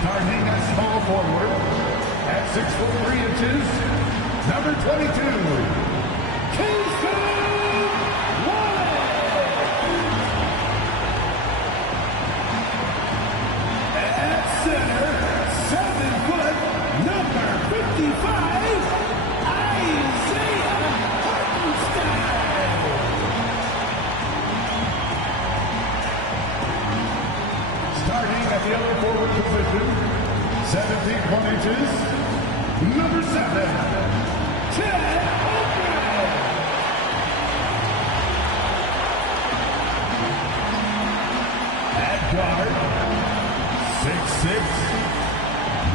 Starting at small forward, at 6'3", number 22, Casey Wallace. At center, 7 foot, number 55, Isaiah Hartenstein. Starting at the other forward position, 17 inches, number 7, Chet Holmgren. At guard, 6'6",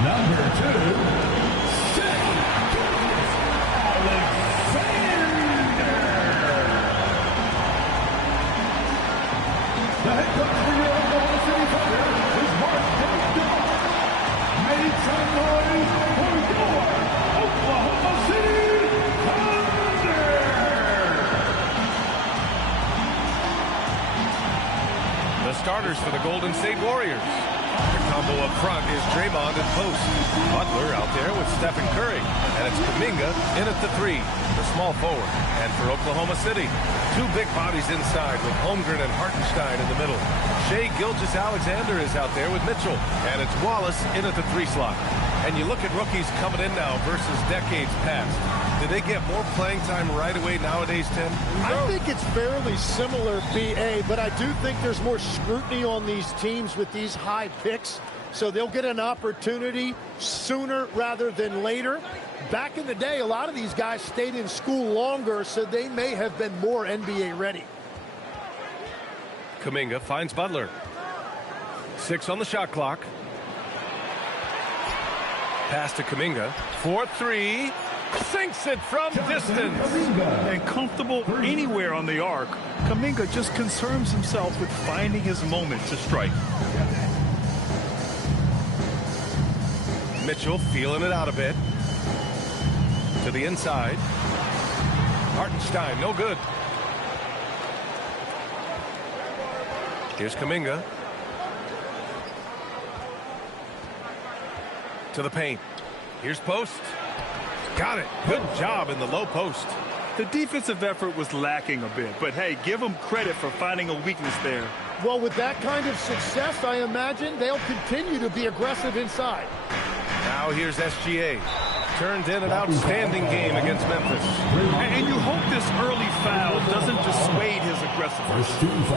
number 2, Shai Gilgeous-Alexander. The head coach for your Oklahoma City Thunder is Mark Davis. Make some noise for your Oklahoma City Thunder! The starters for the Golden State Warriors. The combo up front is Draymond and post. Butler out there with Stephen Curry. And it's Kuminga in at the 3, the small forward. And for Oklahoma City, 2 big bodies inside with Holmgren and Hartenstein in the middle. Shai Gilgeous-Alexander is out there with Mitchell. And it's Wallace in at the 3 slot. And you look at rookies coming in now versus decades past. Do they get more playing time right away nowadays, Tim? I think it's fairly similar, BA, but I do think there's more scrutiny on these teams with these high picks, so they'll get an opportunity sooner rather than later. Back in the day, a lot of these guys stayed in school longer, so they may have been more NBA ready. Kuminga finds Butler. 6 on the shot clock. Pass to Kuminga. 4-3. Sinks it from distance. And comfortable anywhere on the arc, Kuminga just concerns himself with finding his moment to strike. Mitchell feeling it out a bit. To the inside. Hartenstein, no good. Here's Kuminga. To the paint. Here's Post. Got it. Good job in the low post. The defensive effort was lacking a bit, but hey, give them credit for finding a weakness there. Well, with that kind of success, I imagine they'll continue to be aggressive inside. Now here's SGA. Turned in an outstanding game against Memphis. And you hope this early foul doesn't dissuade his aggressiveness.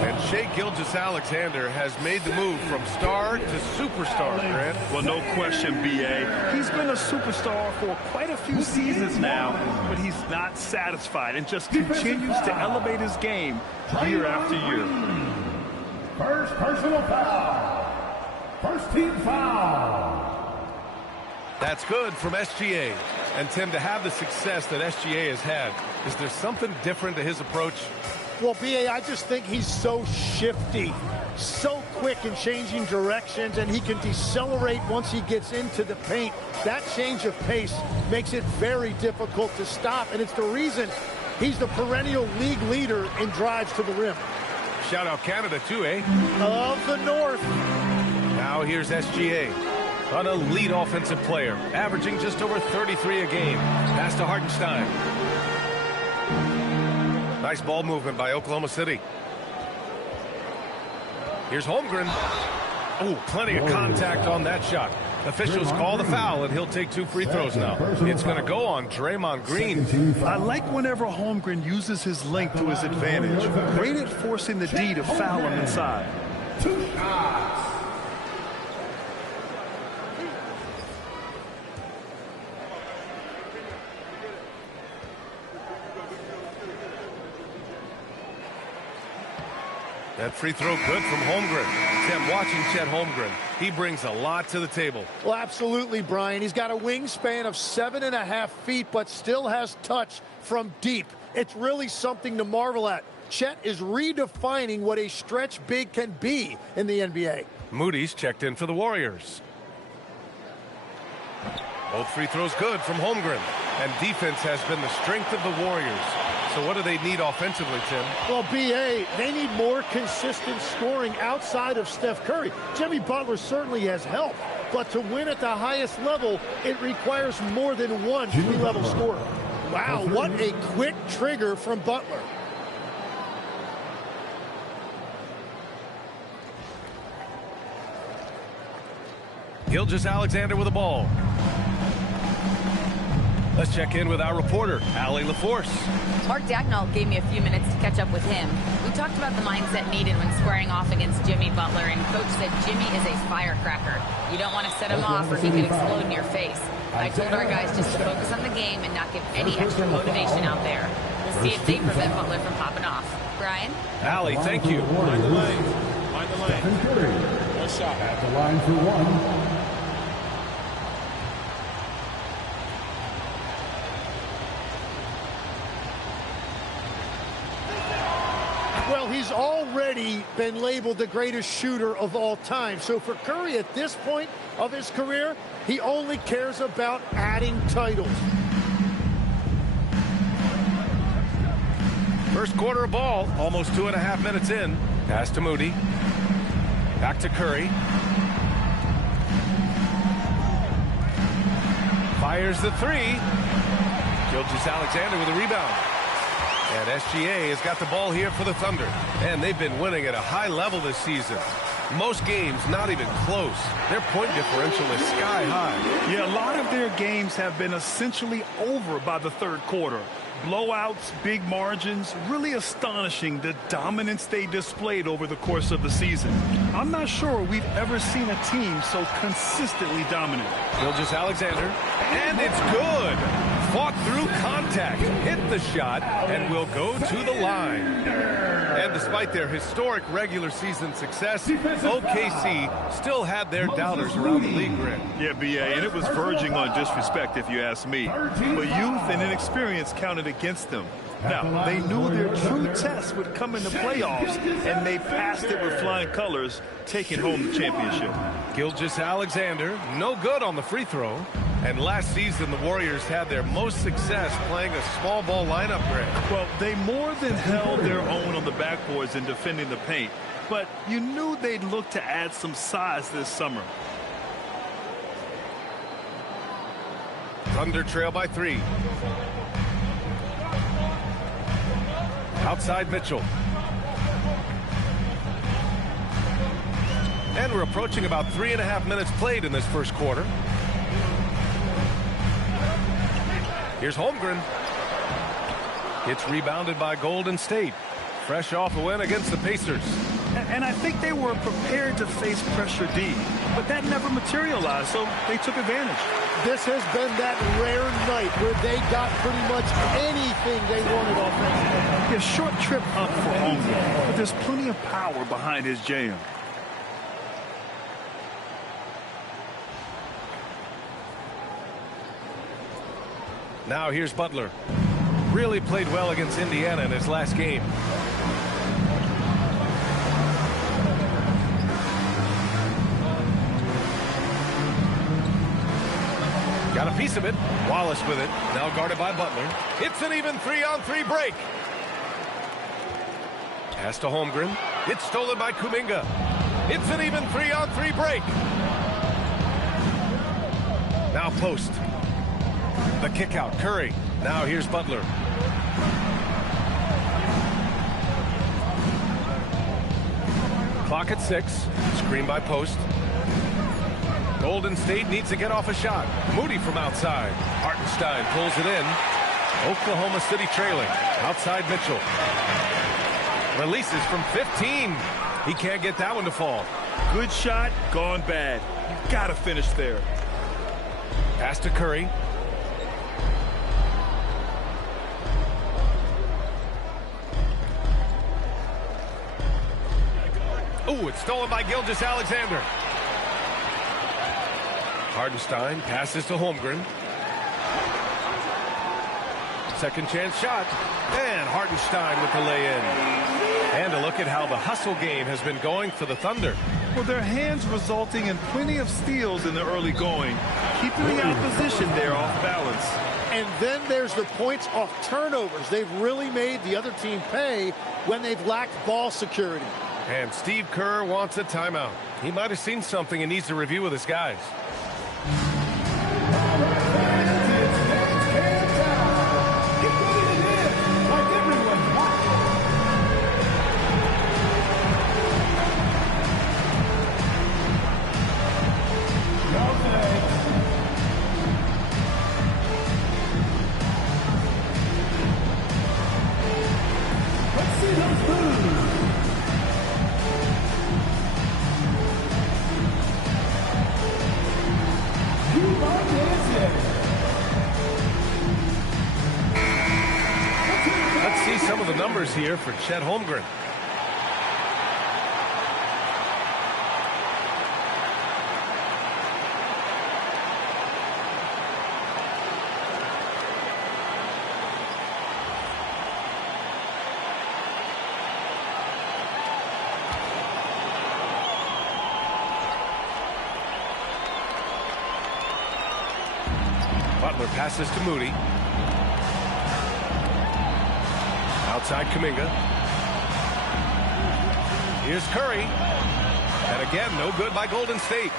And Shai Gilgeous-Alexander has made the move from star to superstar, Grant. Well, no question, BA. He's been a superstar for quite a few seasons now, but he's not satisfied and just continues to elevate his game year after year. First personal foul. First team foul. That's good from SGA. And Tim, to have the success that SGA has had, is there something different to his approach? Well, BA, I just think he's so shifty, so quick in changing directions, and he can decelerate once he gets into the paint. That change of pace makes it very difficult to stop, and it's the reason he's the perennial league leader in drives to the rim. Shout out Canada too, eh? Of the North. Now here's SGA. An elite offensive player, averaging just over 33 a game. Pass to Hartenstein. Nice ball movement by Oklahoma City. Here's Holmgren. Oh, plenty of contact on that shot. Officials call the foul, and he'll take 2 free throws now. It's going to go on Draymond Green. I like whenever Holmgren uses his length to his advantage. Great at forcing the D to foul him inside. 2 shots. That free throw good from Holmgren. Tim, watching Chet Holmgren, he brings a lot to the table. Well, absolutely, Brian. He's got a wingspan of 7.5 feet, but still has touch from deep. It's really something to marvel at. Chet is redefining what a stretch big can be in the NBA. Moody's checked in for the Warriors. Both free throws good from Holmgren. And defense has been the strength of the Warriors. So what do they need offensively, Tim? Well, BA, they need more consistent scoring outside of Steph Curry. Jimmy Butler certainly has helped, But to win at the highest level, it requires more than one three-level scorer. Wow, what a quick trigger from Butler. Gilgeous-Alexander with the ball. Let's check in with our reporter, Allie LaForce. Mark Dagnall gave me a few minutes to catch up with him. We talked about the mindset needed when squaring off against Jimmy Butler, and Coach said Jimmy is a firecracker. You don't want to set him off or he could explode in your face. I told our guys just to focus on the game and not give any extra motivation out there. We'll see if they prevent Butler from popping off. Brian? Allie, thank you. Mind the lane. Mind the lane. Stephen Curry. One shot. At the line for one. Well, he's already been labeled the greatest shooter of all time. So for Curry at this point of his career, he only cares about adding titles. First quarter of ball, almost 2.5 minutes in. Pass to Moody. Back to Curry. Fires the three. Gilgeous-Alexander with a rebound. And SGA has got the ball here for the Thunder. And they've been winning at a high level this season. Most games not even close. Their point differential is sky high. Yeah, a lot of their games have been essentially over by the third quarter. Blowouts, big margins, really astonishing the dominance they displayed over the course of the season. I'm not sure we've ever seen a team so consistently dominant. Gilgeous-Alexander, and it's good. Fought through contact, hit the shot, and will go to the line. And despite their historic regular season success, OKC still had their doubters around the league rim. Yeah, BA, and it was verging on disrespect if you ask me. But youth and inexperience counted against them. Now, they knew their true test would come in the playoffs, and they passed it with flying colors, taking home the championship. Gilgeous-Alexander, no good on the free throw. And last season, the Warriors had their most success playing a small ball lineup grid. Well, they more than held their own on the backboards in defending the paint. But you knew they'd look to add some size this summer. Thunder trail by 3. Outside Mitchell. And we're approaching about 3.5 minutes played in this first quarter. Here's Holmgren. It's rebounded by Golden State. Fresh off a win against the Pacers. And I think they were prepared to face pressure D, but that never materialized, so they took advantage. This has been that rare night where they got pretty much anything they wanted offensively. A short trip up for Holmgren, but there's plenty of power behind his jam. Now here's Butler. Really played well against Indiana in his last game. Got a piece of it. Wallace with it. Now guarded by Butler. It's an even 3-on-3 break. Pass to Holmgren. It's stolen by Kuminga. It's an even 3-on-3 break. Now post. The kick out. Curry. Now here's Butler. Clock at 6. Screen by post. Golden State needs to get off a shot. Moody from outside. Hartenstein pulls it in. Oklahoma City trailing. Outside Mitchell. Releases from 15. He can't get that one to fall. Good shot, gone bad. You gotta finish there. Pass to Curry. Ooh, it's stolen by Gilgeous-Alexander. Hartenstein passes to Holmgren. Second chance shot. And Hartenstein with the lay-in. And a look at how the hustle game has been going for the Thunder. Well, their hands resulting in plenty of steals in the early going, keeping the opposition there off balance. And then there's the points off turnovers. They've really made the other team pay when they've lacked ball security. And Steve Kerr wants a timeout. He might have seen something and needs to review with his guys. Some of the numbers here for Chet Holmgren. Butler passes to Moody. Outside Kuminga. Here's Curry. And again, no good by Golden State.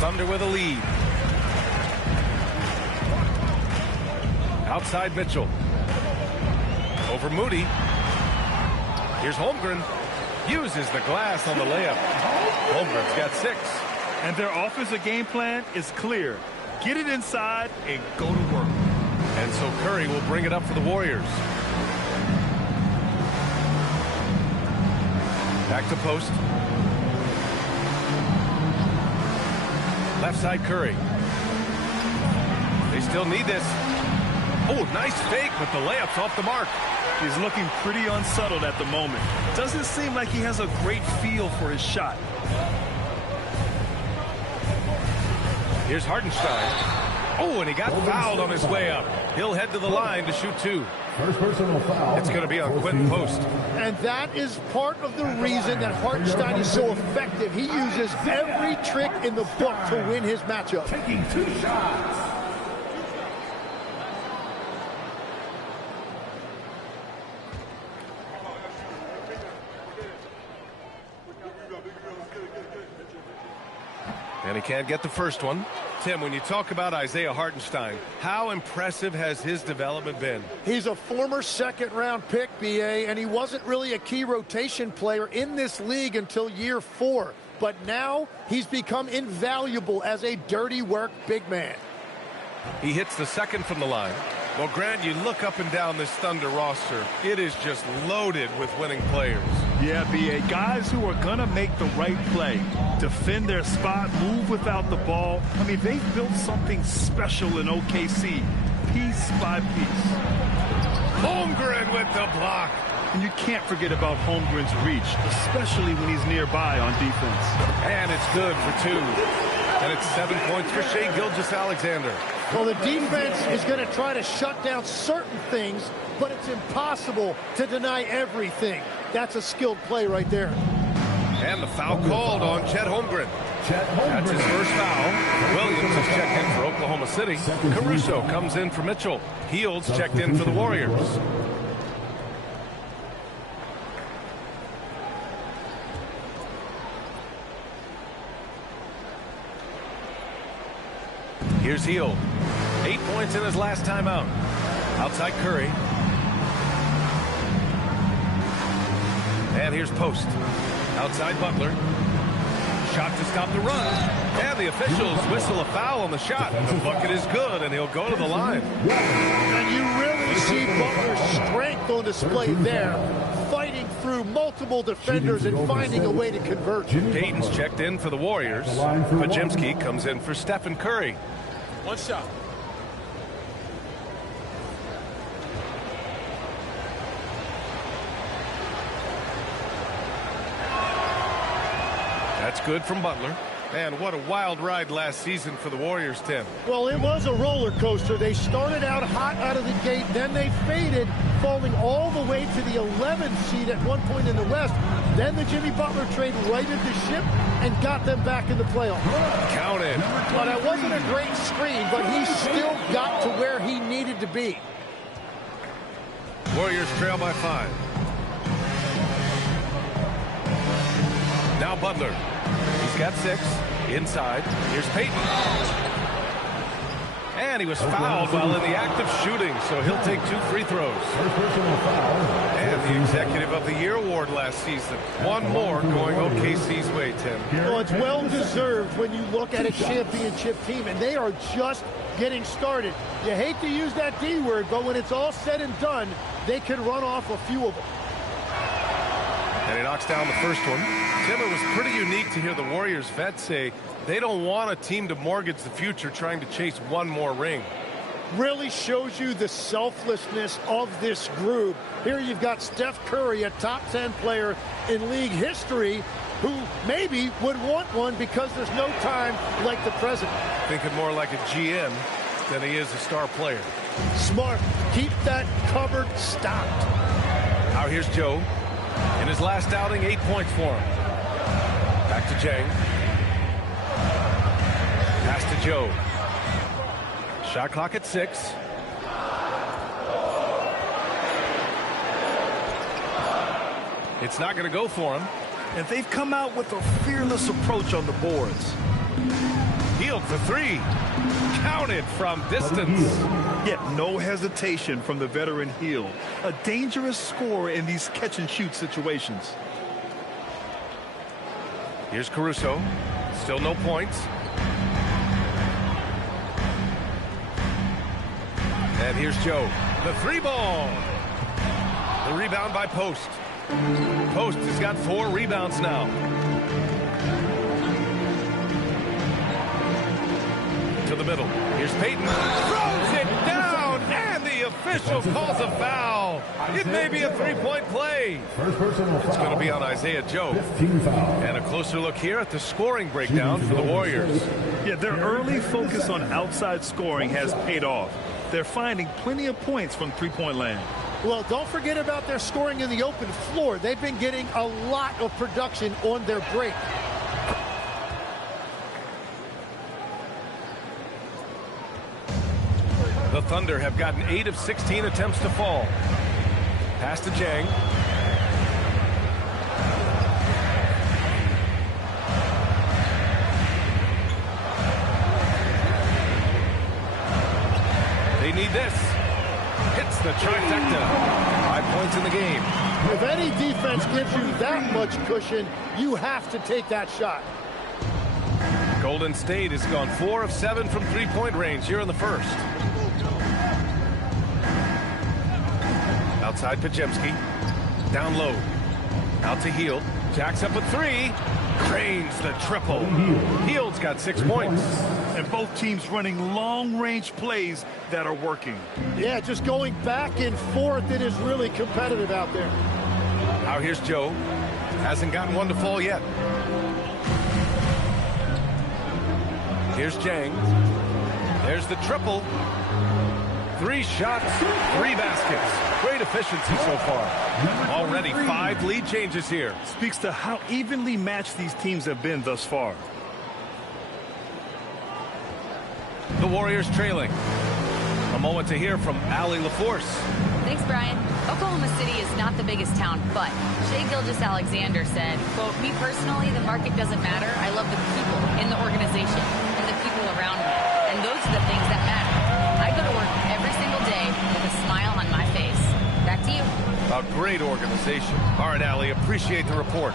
Thunder with a lead. Outside Mitchell. Over Moody. Here's Holmgren. Uses the glass on the layup. Holmgren's got 6. And their offensive game plan is clear. Get it inside and go to work. And so Curry will bring it up for the Warriors. Back to post. Left side Curry. They still need this. Oh, nice fake, but the layup's off the mark. He's looking pretty unsettled at the moment. Doesn't seem like he has a great feel for his shot. Here's Hartenstein. Oh, and he got fouled on his way up. He'll head to the line to shoot 2. First personal foul. It's going to be on Quentin Post. And that is part of the reason that Hartenstein is so effective. He uses every trick in the book to win his matchup. Taking 2 shots. And he can't get the first one. Tim, when you talk about Isaiah Hartenstein, how impressive has his development been? He's a former second-round pick, BA, and he wasn't really a key rotation player in this league until year 4. But now he's become invaluable as a dirty work big man. He hits the second from the line. Well, Grant, you look up and down this Thunder roster. It is just loaded with winning players. Yeah, BA, guys who are going to make the right play, defend their spot, move without the ball. I mean, they've built something special in OKC, piece by piece. Holmgren with the block. And you can't forget about Holmgren's reach, especially when he's nearby on defense. And it's good for 2. And it's 7 points for Shai Gilgeous-Alexander. Well, the defense is going to try to shut down certain things, but it's impossible to deny everything. That's a skilled play right there. And the foul called on Chet Holmgren. That's his first foul. Williams is checked in for Oklahoma City. Caruso comes in for Mitchell. Hields checked in for the Warriors. Here's Hield. 8 points in his last time out. Outside Curry. And here's Post. Outside Butler. Shot to stop the run. And the officials whistle a foul on the shot. The bucket is good, and he'll go to the line. And you really see Butler's strength on display there, fighting through multiple defenders and finding a way to convert. Payton's checked in for the Warriors. Podziemski comes in for Stephen Curry. One shot. That's good from Butler. And what a wild ride last season for the Warriors, Tim. Well, it was a roller coaster. They started out hot out of the gate, then they faded, falling all the way to the 11th seed at one point in the West. Then the Jimmy Butler trade righted the ship and got them back in the playoffs. Counted. Well, that wasn't a great screen, but he still got to where he needed to be. Warriors trail by 5. Now Butler. He's got 6. Inside. Here's Payton. And he was fouled while in the act of shooting, so he'll take 2 free throws. And the Executive of the Year award last season. One more going OKC's way, Tim. Well, it's well-deserved when you look at a championship team, and they are just getting started. You hate to use that D word, but when it's all said and done, they can run off a few of them. And he knocks down the first one. Tim, it was pretty unique to hear the Warriors vets say they don't want a team to mortgage the future trying to chase one more ring. Really shows you the selflessness of this group. Here you've got Steph Curry, a top 10 player in league history, who maybe would want one because there's no time like the present. Thinking more like a GM than he is a star player. Smart. Keep that cupboard stocked. Now here's Joe. In his last outing, 8 points for him. Back to Jang. Pass to Joe. Shot clock at 6. It's not going to go for him. And they've come out with a fearless approach on the boards. Hield for 3. Counted from distance. Yet no hesitation from the veteran Hield. A dangerous scorer in these catch-and-shoot situations. Here's Caruso. Still no points. And here's Joe. The 3 ball. The rebound by Post. Post has got 4 rebounds now. To the middle. Here's Payton. Throws it down, and the official calls a foul. It may be a 3-point play. It's going to be on Isaiah Joe. And a closer look here at the scoring breakdown for the Warriors. Yeah, their early focus on outside scoring has paid off. They're finding plenty of points from three-point land. Well, don't forget about their scoring in the open floor. They've been getting a lot of production on their break. The Thunder have gotten 8 of 16 attempts to fall. Pass to Jang. They need this. Hits the trifecta. 5 points in the game. If any defense gives you that much cushion, you have to take that shot. Golden State has gone 4 of 7 from three-point range here in the first. Outside Podziemski. Down low. Out to Hield. Jacks up with 3. Cranes the triple. Hield's got 6 points. And both teams running long-range plays that are working. Yeah, just going back and forth, it is really competitive out there. Now here's Joe. Hasn't gotten one to fall yet. Here's Jang. There's the triple. 3 shots, 3 baskets. Great efficiency so far. Already 5 lead changes here. Speaks to how evenly matched these teams have been thus far. The Warriors trailing. A moment to hear from Allie LaForce. Thanks, Brian. Oklahoma City is not the biggest town, but Shai Gilgeous-Alexander said, quote, "Me personally, the market doesn't matter. I love the people in the organization and the people around me. And those are the things that matter. I go to work every single day with a smile on my face." Back to you. A great organization. All right, Allie, appreciate the report.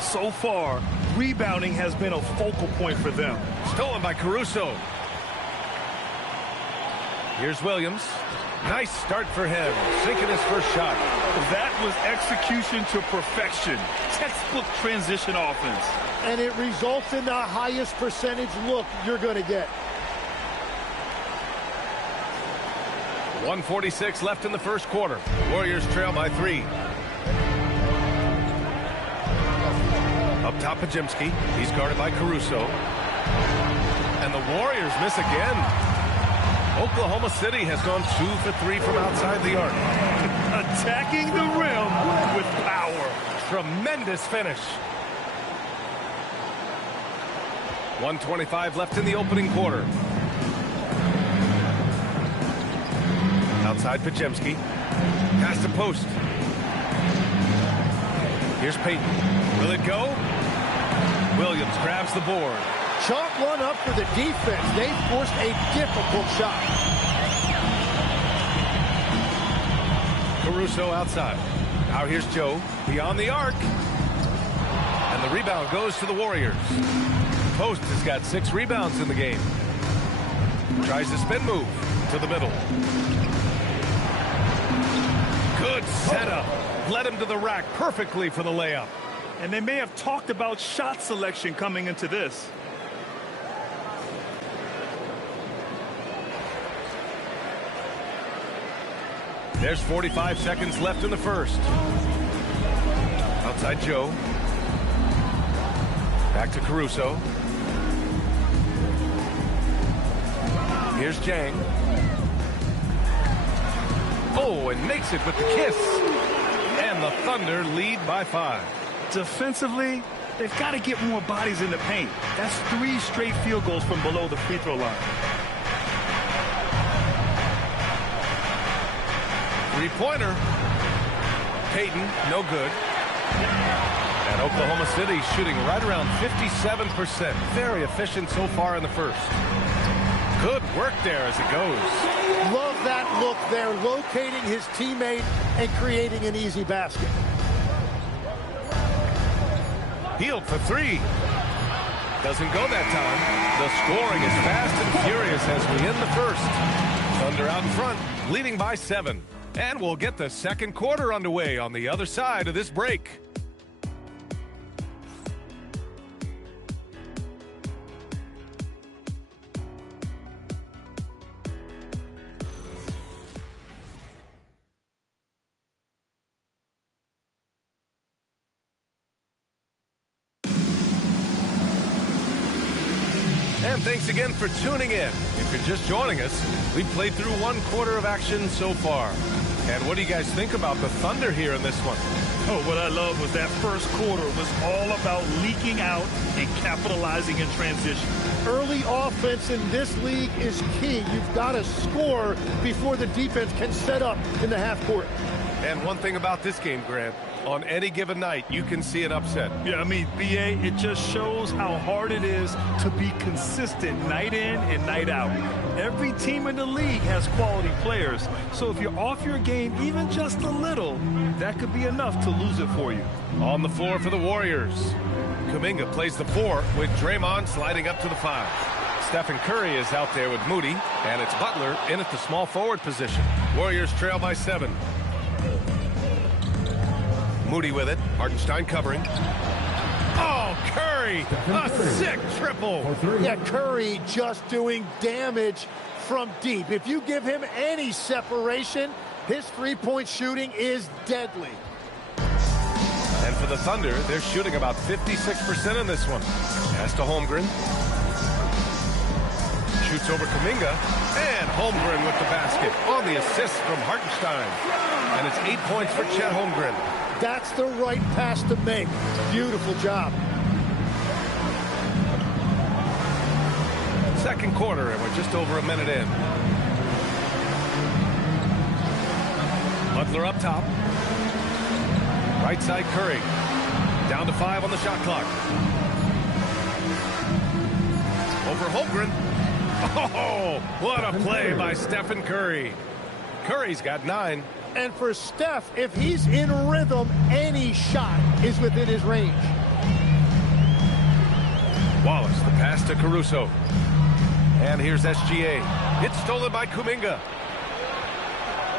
So far, rebounding has been a focal point for them. Stolen by Caruso. Here's Williams. Nice start for him. Sinking his first shot. That was execution to perfection. Textbook transition offense. And it results in the highest percentage look you're going to get. 1:46 left in the first quarter. Warriors trail by 3. Up top, Podziemski. He's guarded by Caruso. And the Warriors miss again. Oklahoma City has gone 2 for 3 from outside the arc. Attacking the rim with power. Tremendous finish. 1:25 left in the opening quarter. Outside Podziemski. Pass to Post. Here's Payton. Will it go? Williams grabs the board. Chalk one up for the defense. They forced a difficult shot. Caruso outside. Now here's Joe beyond the arc. And the rebound goes to the Warriors. Post has got 6 rebounds in the game. Tries the spin move to the middle. Good setup. Led him to the rack perfectly for the layup. And they may have talked about shot selection coming into this. There's 45 seconds left in the first. Outside Joe. Back to Caruso. Here's Jang. Oh, and makes it with the kiss. And the Thunder lead by 5. Defensively, they've got to get more bodies in the paint. That's 3 straight field goals from below the free throw line. 3-pointer. Payton, no good. And Oklahoma City shooting right around 57%. Very efficient so far in the first. Good work there as it goes. Love that look there, locating his teammate and creating an easy basket. Healed for 3. Doesn't go that time. The scoring is fast and furious as we end the first. Thunder out in front, leading by 7. And we'll get the second quarter underway on the other side of this break. And thanks again for tuning in. If you're just joining us, we've played through 1 quarter of action so far. And what do you guys think about the Thunder here in this one? Oh, what I love was that first quarter was all about leaking out and capitalizing in transition. Early offense in this league is key. You've got to score before the defense can set up in the half court. And one thing about this game, Grant, on any given night, you can see an upset. Yeah, I mean, BA, it just shows how hard it is to be consistent night in and night out. Every team in the league has quality players, so if you're off your game even just a little, that could be enough to lose it for you. On the floor for the Warriors, Kuminga plays the 4 with Draymond sliding up to the 5. Stephen Curry is out there with Moody, and it's Butler in at the small forward position. Warriors trail by 7. Moody with it. Hartenstein covering. Oh, Curry! A sick triple! Yeah, Curry just doing damage from deep. If you give him any separation, his three-point shooting is deadly. And for the Thunder, they're shooting about 56% in this one. Pass to Holmgren. Shoots over Kuminga. And Holmgren with the basket on the assist from Hartenstein. And it's 8 points for Chet Holmgren. That's the right pass to make. Beautiful job. Second quarter, and we're just over a minute in. Butler up top. Right side Curry. Down to 5 on the shot clock. Over Holmgren. Oh, what a play by Stephen Curry. Curry's got 9. And for Steph, if he's in rhythm, any shot is within his range. Wallace, the pass to Caruso. And here's SGA. It's stolen by Kuminga.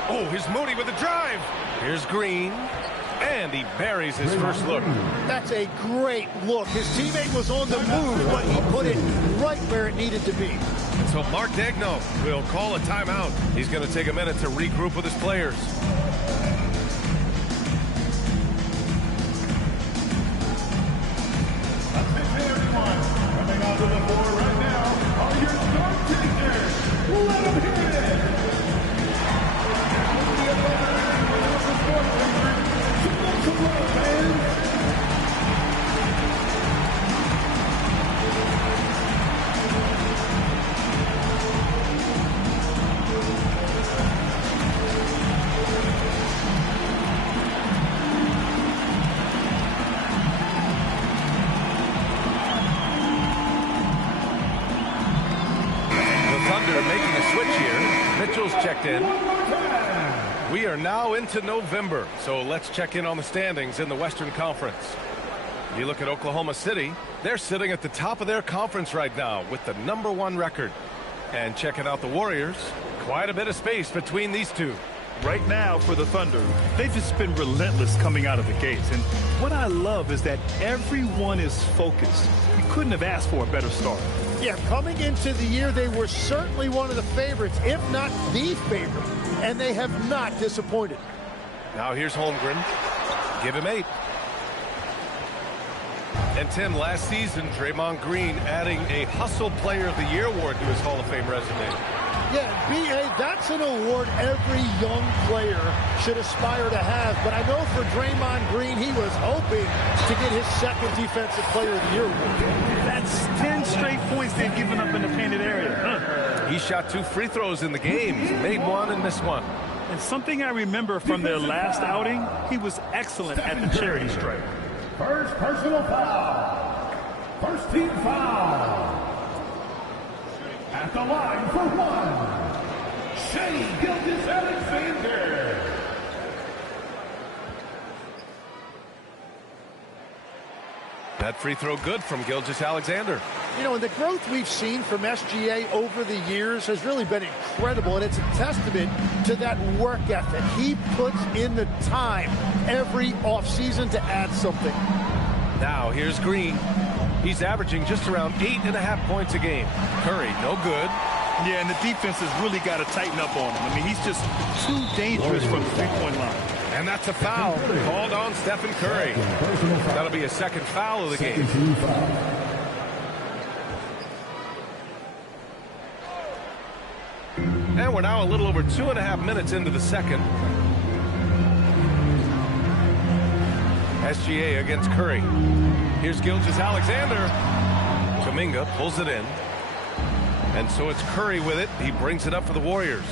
Oh, here's Moody with a drive. Here's Green. And he buries his first look. That's a great look. His teammate was on the move, but he put it right where it needed to be. So Mark Daigneault will call a timeout. He's going to take a minute to regroup with his players. Everyone, coming onto the floor right now are your start takers. Let them hit it. Mitchell's checked in. We are now into November, so let's check in on the standings in the Western Conference. You look at Oklahoma City, they're sitting at the top of their conference right now with the #1 record. And checking out the Warriors, quite a bit of space between these two. Right now for the Thunder, they've just been relentless coming out of the gates. And what I love is that everyone is focused. You couldn't have asked for a better start. Yeah, coming into the year, they were certainly one of the favorites, if not the favorite. And they have not disappointed. Now here's Holmgren. Give him 8. And Tim, last season, Draymond Green adding a Hustle Player of the Year award to his Hall of Fame resume. Yeah, B.A., that's an award every young player should aspire to have. But I know for Draymond Green, he was hoping to get his second Defensive Player of the Year award. That's 10 straight points they've given up in the painted area. He shot 2 free throws in the game, made 1 and missed 1. And something I remember from their last outing, he was excellent at the charity stripe. First personal foul. First team foul. At the line for 1, Shai Gilgeous-Alexander. That free throw good from Gilgeous-Alexander. You know, and the growth we've seen from SGA over the years has really been incredible, and it's a testament to that work ethic. He puts in the time every offseason to add something. Now here's Green. He's averaging just around 8.5 points a game. Curry, no good. Yeah, and the defense has really got to tighten up on him. I mean, he's just too dangerous from the three-point line. And that's a foul called on Stephen Curry. That'll be a second foul of the game. And we're now a little over 2.5 minutes into the second. SGA against Curry. Here's Gilgeous-Alexander. Kuminga pulls it in. And so it's Curry with it. He brings it up for the Warriors.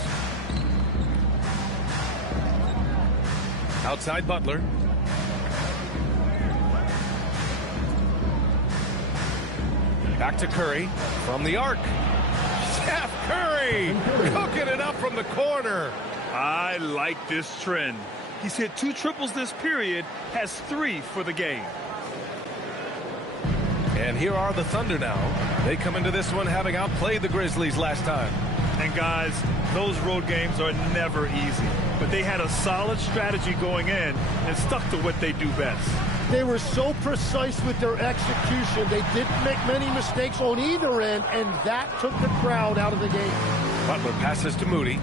Outside Butler. Back to Curry from the arc. Steph Curry cooking it up from the corner. I like this trend. He's hit 2 triples this period, has 3 for the game. And here are the Thunder now. They come into this one having outplayed the Grizzlies last time. And guys, those road games are never easy. But they had a solid strategy going in and stuck to what they do best. They were so precise with their execution. They didn't make many mistakes on either end, and that took the crowd out of the game. Butler passes to Moody.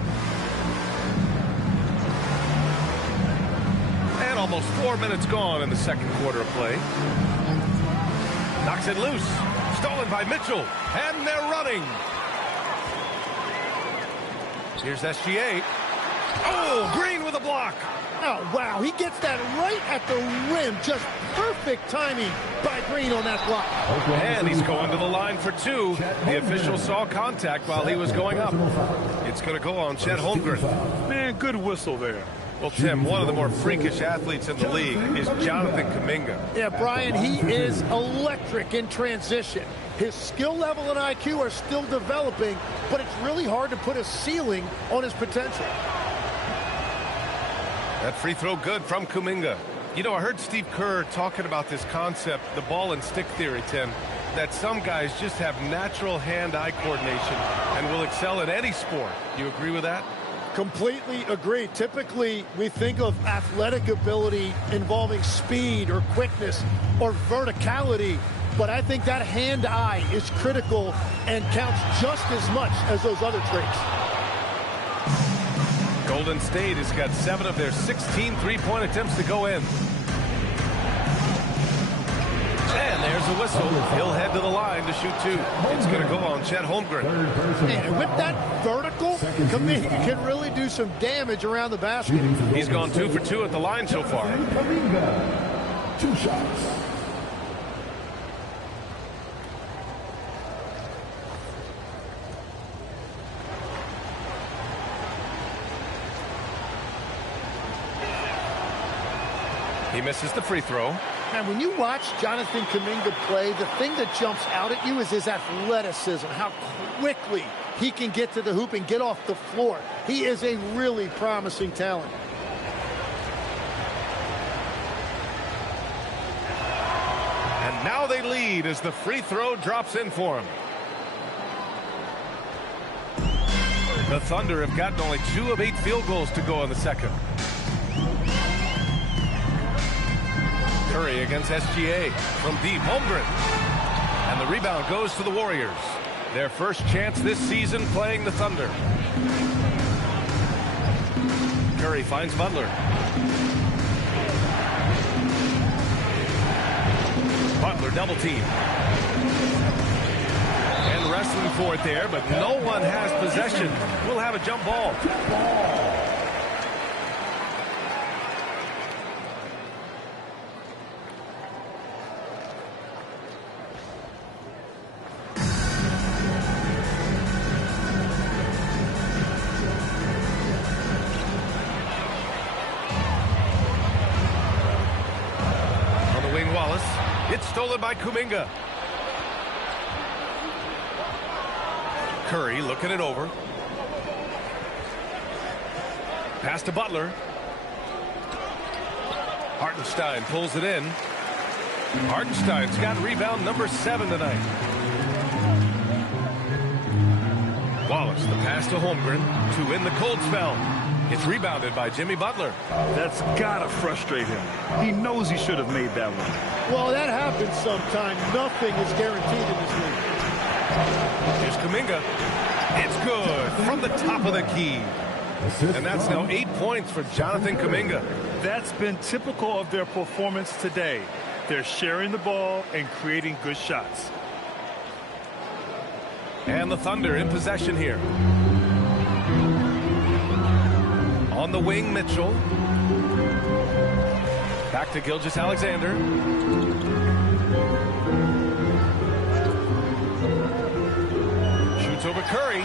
And almost 4 minutes gone in the second quarter of play. Knocks it loose. Stolen by Mitchell. And they're running. Here's SGA. Oh, Green with a block. Oh, wow. He gets that right at the rim. Just perfect timing by Green on that block. And he's going to the line for 2. The official saw contact while he was going up. It's going to go on Chet Holmgren. Man, good whistle there. Well, Tim, one of the more freakish athletes in the league is Jonathan Kuminga. Yeah, Brian, he is electric in transition. His skill level and IQ are still developing, but it's really hard to put a ceiling on his potential. That free throw good from Kuminga. You know, I heard Steve Kerr talking about this concept, the ball and stick theory, Tim, that some guys just have natural hand-eye coordination and will excel in any sport. You agree with that? Completely agree. Typically, we think of athletic ability involving speed or quickness or verticality, but I think that hand-eye is critical and counts just as much as those other traits. Golden State has got 7 of their 16 three-point attempts to go in. And there's a whistle. He'll head to the line to shoot 2. It's going to go on Chet Holmgren. And with that vertical, Kuminga can really do some damage around the basket. He's gone 2 for 2 at the line so far. Kuminga, 2 shots. He misses the free throw. And when you watch Jonathan Kuminga play, the thing that jumps out at you is his athleticism, how quickly he can get to the hoop and get off the floor. He is a really promising talent. And now they lead as the free throw drops in for him. The Thunder have gotten only 2 of 8 field goals to go in the second. Curry against SGA from deep. Holmgren. And the rebound goes to the Warriors. Their first chance this season playing the Thunder. Curry finds Butler. Butler double team. And wrestling for it there, but no one has possession. We'll have a jump ball. It's stolen by Kuminga. Curry looking it over. Pass to Butler. Hartenstein pulls it in. Hartenstein's got rebound number 7 tonight. Wallace, the pass to Holmgren to win the cold spell. It's rebounded by Jimmy Butler. That's gotta frustrate him. He knows he should have made that one. Well, that happens sometime. Nothing is guaranteed in this league. Here's Kuminga. It's good from the top of the key. And that's now 8 points for Jonathan Kuminga. That's been typical of their performance today. They're sharing the ball and creating good shots. And the Thunder in possession here. On the wing, Mitchell. Back to Gilgeous-Alexander. Shoots over Curry.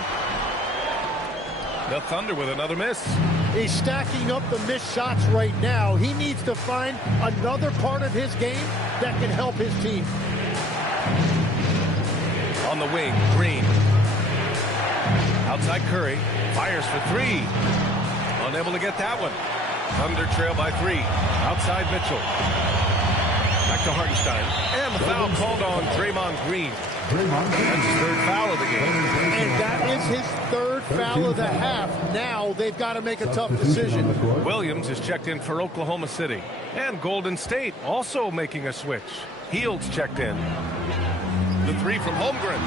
The Thunder with another miss. He's stacking up the missed shots right now. He needs to find another part of his game that can help his team. On the wing, Green. Outside Curry. Fires for 3. Unable to get that one. Thunder trail by 3. Outside Mitchell. Back to Hartenstein. And the foul called on Draymond Green. That's his 3rd foul of the game. And that is his 3rd foul of the half. Now they've got to make a tough decision. Williams is checked in for Oklahoma City. And Golden State also making a switch. Heald's checked in. The 3 from Holmgren.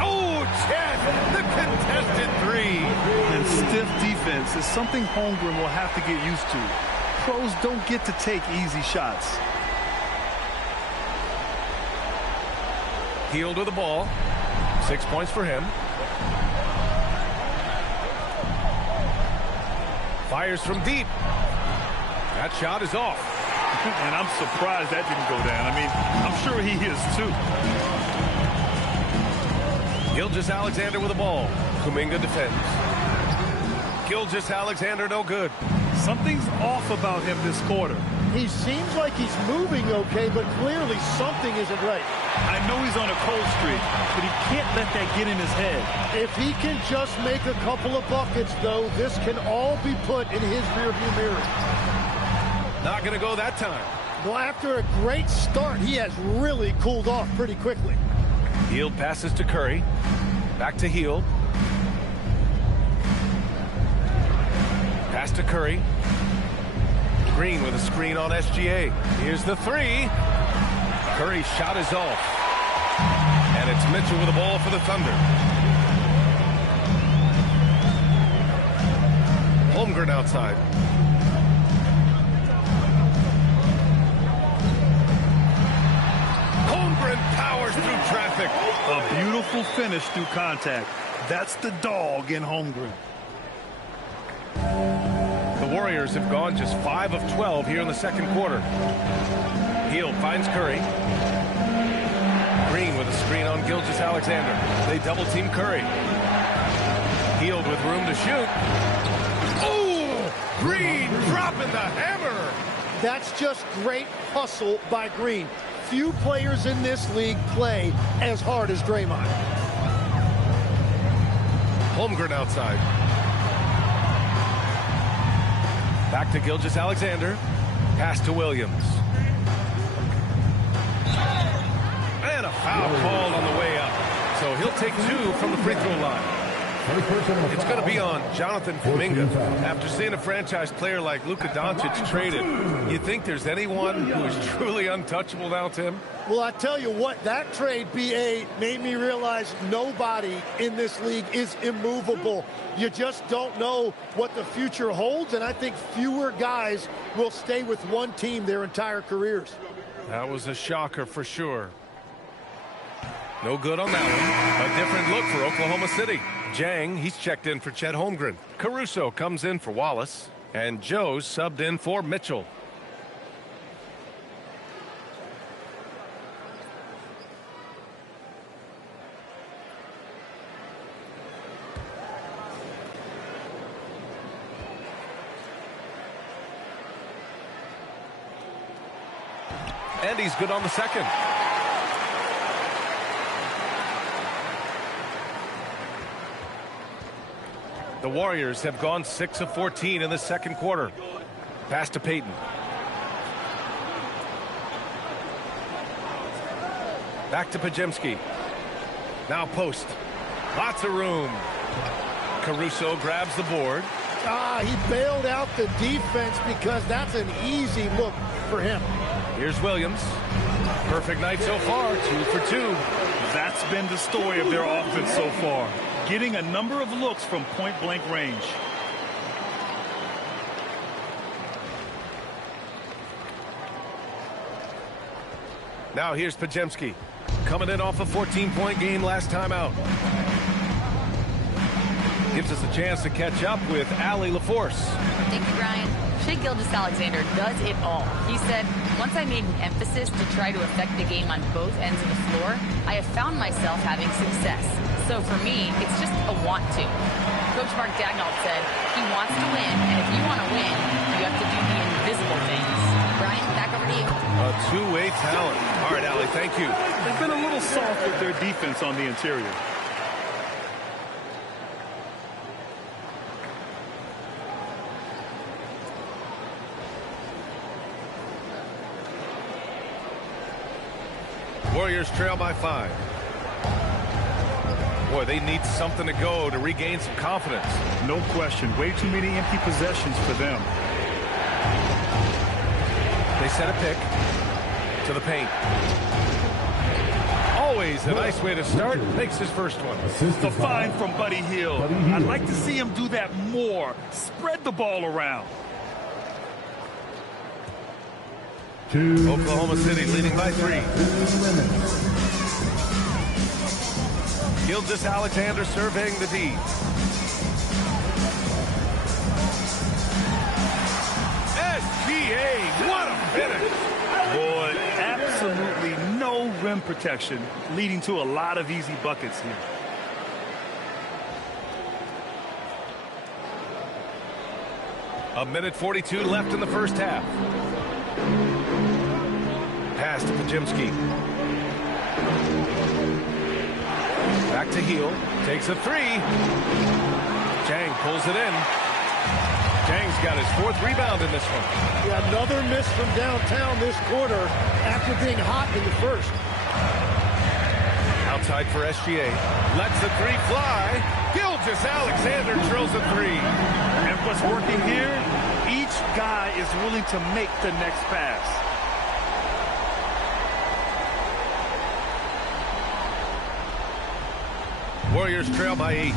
Oh, Chet, the contested 3. And stiff defense is something Holmgren will have to get used to. Pros don't get to take easy shots. Hield with the ball. 6 points for him. Fires from deep. That shot is off. And I'm surprised that didn't go down. I mean, I'm sure he is too. Gilgeous-Alexander with the ball. Kuminga defends. Gilgeous-Alexander no good. Something's off about him this quarter. He seems like he's moving okay, but clearly something isn't right. I know he's on a cold streak, but he can't let that get in his head. If he can just make a couple of buckets, though, this can all be put in his rearview mirror. Not going to go that time. Well, after a great start, he has really cooled off pretty quickly. Hield passes to Curry. Back to Hield. Pass to Curry. Green with a screen on SGA. Here's the 3. Curry's shot is off. And it's Mitchell with the ball for the Thunder. Holmgren outside. Holmgren powers through traffic. A beautiful finish through contact. That's the dog in Holmgren. The Warriors have gone just 5 of 12 here in the second quarter. Hield finds Curry. Green with a screen on Gilgeous-Alexander. They double team Curry. Hield with room to shoot. Oh! Green dropping the hammer. That's just great hustle by Green. Few players in this league play as hard as Draymond. Holmgren outside. Back to Gilgeous-Alexander. Pass to Williams. And a foul called on the way up. So he'll take 2 from the free throw line. It's going to be on Jonathan Kuminga. After seeing a franchise player like Luka Doncic traded, you think there's anyone who is truly untouchable now, Tim? Well, I tell you what, that trade, BA, made me realize nobody in this league is immovable. You just don't know what the future holds, and I think fewer guys will stay with one team their entire careers. That was a shocker for sure. No good on that one. A different look for Oklahoma City. Jang, he's checked in for Chet Holmgren. Caruso comes in for Wallace. And Joe's subbed in for Mitchell. And he's good on the second. The Warriors have gone 6 of 14 in the second quarter. Pass to Payton. Back to Podziemski. Now post. Lots of room. Caruso grabs the board. He bailed out the defense because that's an easy look for him. Here's Williams. Perfect night so far. 2 for 2. That's been the story of their offense so far. Getting a number of looks from point-blank range. Now here's Podziemski. Coming in off a 14-point game last time out. Gives us a chance to catch up with Allie LaForce. Thank you, Brian. Shai Gilgeous-Alexander does it all. He said, once I made an emphasis to try to affect the game on both ends of the floor, I have found myself having success. So for me, it's just a want to. Coach Mark Daigneault said he wants to win, and if you want to win, you have to do the invisible things. Brian, back over to you. A two-way talent. All right, Allie, thank you. They've been a little soft with their defense on the interior. Warriors trail by 5. Boy, they need something to go to regain some confidence. No question. Way too many empty possessions for them. They set a pick to the paint. Always a nice way to start. Makes his first one. The find from Buddy Hield. I'd like to see him do that more. Spread the ball around. Oklahoma City leading by 3. Gilgeous-Alexander surveying the D. SGA, what a finish! Boy, absolutely no rim protection, leading to a lot of easy buckets here. A minute 42 left in the first half. Pass to Podziemski. Back to Hield. Takes a 3. Jang pulls it in. Jang's got his 4th rebound in this one. Yeah, another miss from downtown this quarter after being hot in the first. Outside for SGA. Lets the 3 fly. Gilgeous-Alexander drills a 3. And what's working here? Each guy is willing to make the next pass. Warriors trail by 8.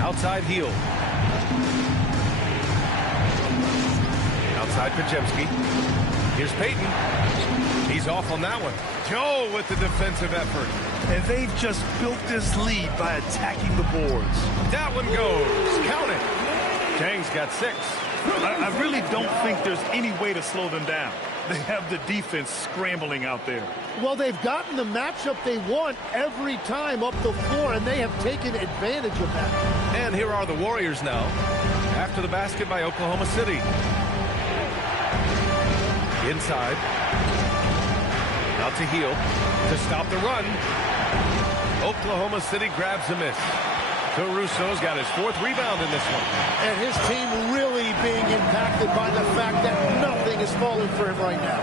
Outside Hield. Outside Podziemski. Here's Payton. He's off on that one. Joe with the defensive effort. And they've just built this lead by attacking the boards. That one goes. Count it. Jang's got 6. I really don't think there's any way to slow them down. They have the defense scrambling out there. Well, they've gotten the matchup they want every time up the floor, and they have taken advantage of that. And here are the Warriors now, after the basket by Oklahoma City. Inside. Out to Hield to stop the run. Oklahoma City grabs a miss. Caruso's got his 4th rebound in this one. And his team really being impacted by the fact that nothing is falling for him right now.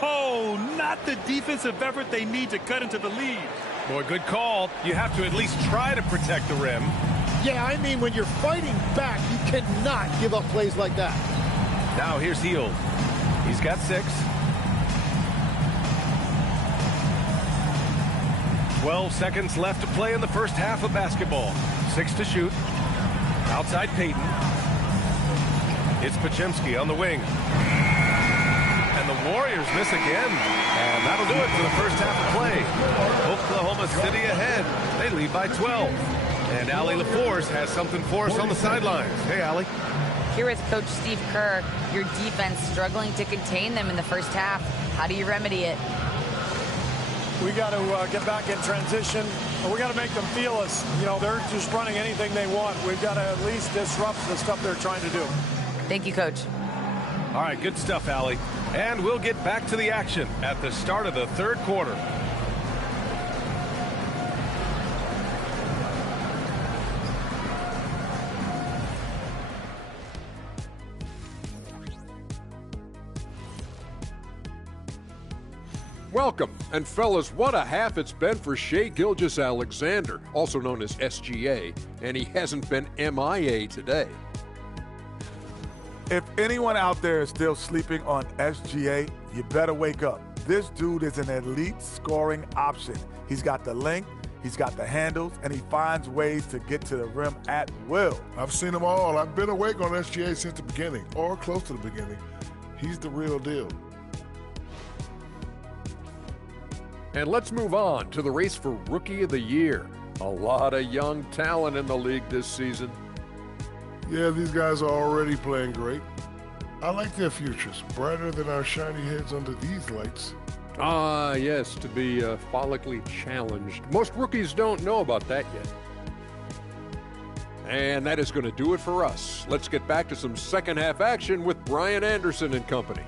Oh, not the defensive effort they need to cut into the lead. Boy, good call. You have to at least try to protect the rim. Yeah, I mean, when you're fighting back, you cannot give up plays like that. Now here's Hield. He's got 6. 12 seconds left to play in the first half of basketball. 6 to shoot. Outside Payton. It's Podziemski on the wing. And the Warriors miss again. And that'll do it for the first half of play. Oklahoma City ahead. They lead by 12. And Allie LaForce has something for us on the sidelines. Hey, Allie. Here is Coach Steve Kerr. Your defense struggling to contain them in the first half. How do you remedy it? We got to get back in transition. We got to make them feel us. You know, they're just running anything they want. We've got to at least disrupt the stuff they're trying to do. Thank you, Coach. All right, good stuff, Allie. And we'll get back to the action at the start of the 3rd quarter. Welcome, and fellas, what a half it's been for Shai Gilgeous-Alexander, also known as SGA, and he hasn't been MIA today. If anyone out there is still sleeping on SGA, you better wake up. This dude is an elite scoring option. He's got the length, he's got the handles, and he finds ways to get to the rim at will. I've seen them all. I've been awake on SGA since the beginning, or close to the beginning. He's the real deal. And let's move on to the race for Rookie of the Year. A lot of young talent in the league this season. Yeah, these guys are already playing great. I like their futures, brighter than our shiny heads under these lights. Ah, yes, to be follically challenged. Most rookies don't know about that yet. And that is going to do it for us. Let's get back to some second half action with Brian Anderson and company.